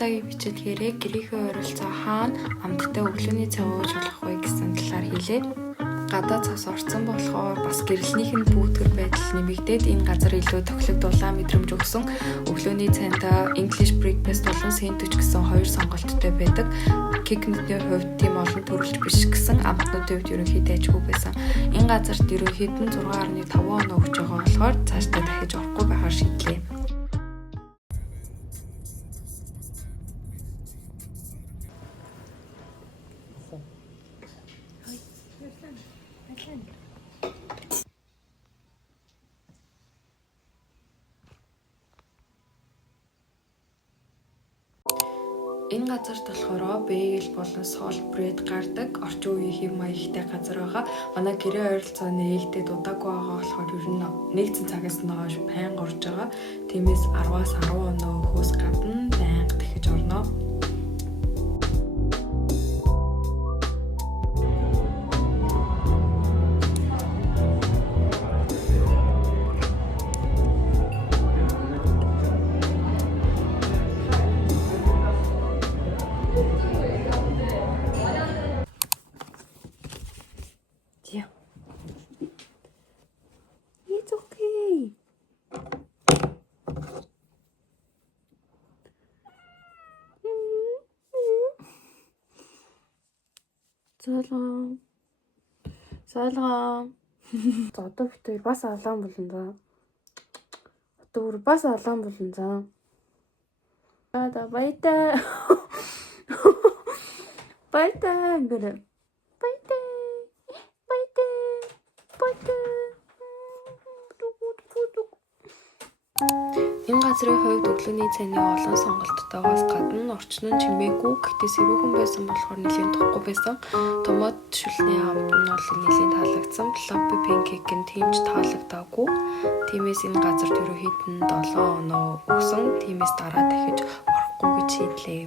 удаагийн бичлэгээрээ гэрийнхээ ойролцоо хаана амттай өглөөний цай ууж болох вэ гэсэн талаар хэлээ. Гадаа цас орцсон болохоор бас гэрэлнийх нь бүүтгэр байдал нэмэгдээд энэ газар илүү тохилогдуулаа мэдрэмж өгсөн. Өглөөний цайнда English breakfast болон сэндвич гэсэн хоёр сонголттой байдаг. Кикнүүдийн хувьд тийм олон төрөлж биш гэсэн амтнуудын хувьд ерөнхийдөө ажгүй байсан. Энэ газарт ерөнхийдөө 6.5 оноо өгч байгаа болохоор цаашдаа дахиж орохгүй байхаар шийдлээ. Энэ газарт болохоор бэйгэл болон солт брэд гардаг орчин үеийн хэв маягтай газар байгаа. Манай гэрээ ойролцоо нээлттэй удаагүй байгаа болохоор ер нь нэгдсэн цагаас нь хойш байнга орж байгаа. Тиймээс 10-аас 10 оноо өгөхөөс гадна байнга дахиж орно. It's okay. Салгам. За одоо битээ бас алаан болон за. Одоо бас алаан болон за. Да баята. Баята гэрэ. Баята. Энэ газрын хувьд өглөөний цайны олон сонголттойгоос гадна орчин нь чимээгүй гэхдээ сэрүүхэн байсан болохоор нэлийн тухгүй байсан. Томат шүлний амт нь бол нэлийн таалагдсан. Флоппи панкейк нь тэмж таалагдаагүй. Тиймээс энэ газарт ерөнхийдөө 7 оноо өгсөн. Тиймээс дараа дахиж орохгүй гэж шийдлээ.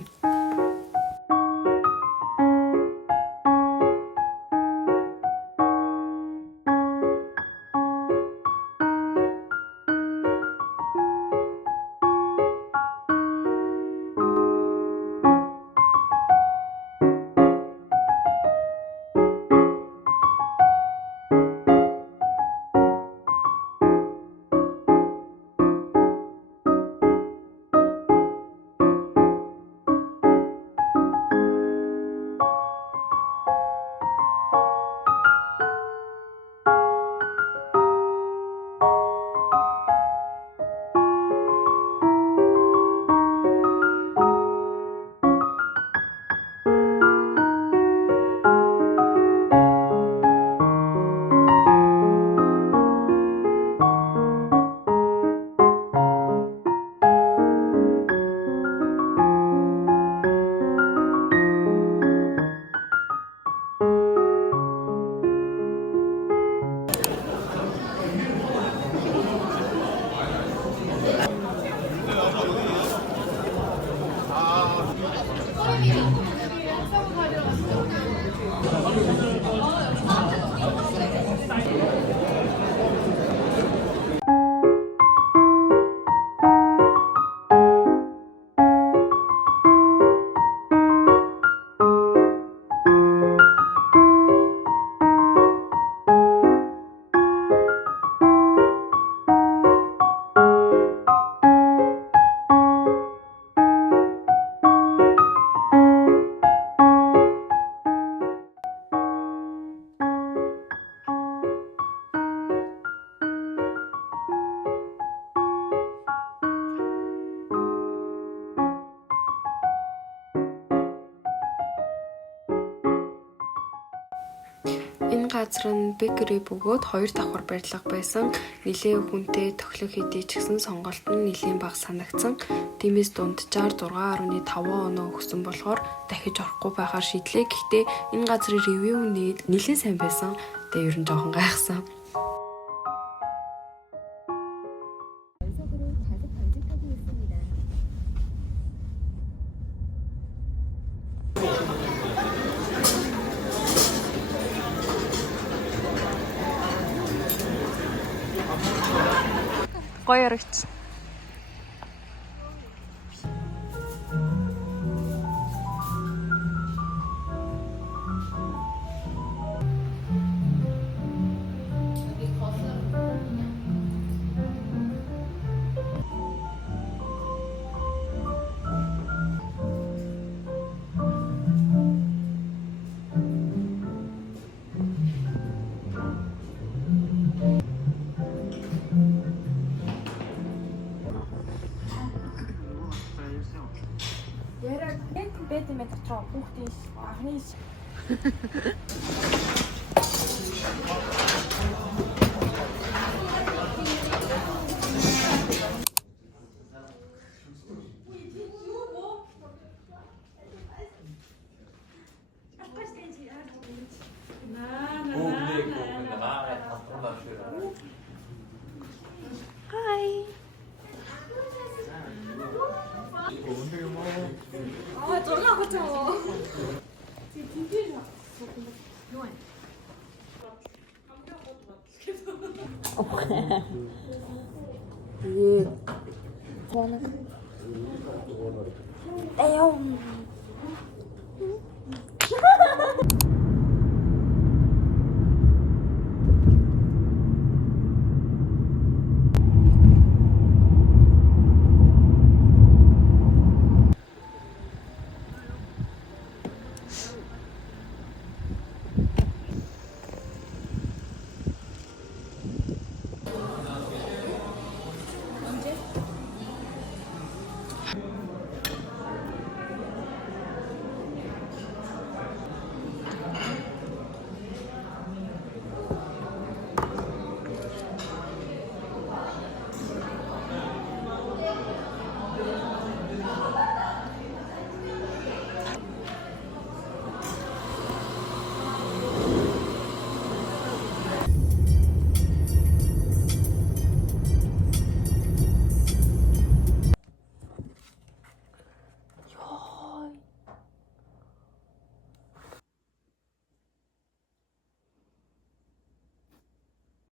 Энэ газар нь бэкери бөгөөд 2 давхар барилга байсан. Нилээн хүнтэй тохилог хэдий ч гэсэн сонголт нь нилээн бага санагдсан. Тиймээс дунджаар 6.5 оноо өгсөн болохоор дахиж орохгүй байхаар шийдлээ. Гэхдээ энэ газрын ревю нилээн сайн байсан. Тэгээ ер нь жоохон гайхсан. гоё ярагч. Чоо хүүхдийн анхны Hi. Аяа.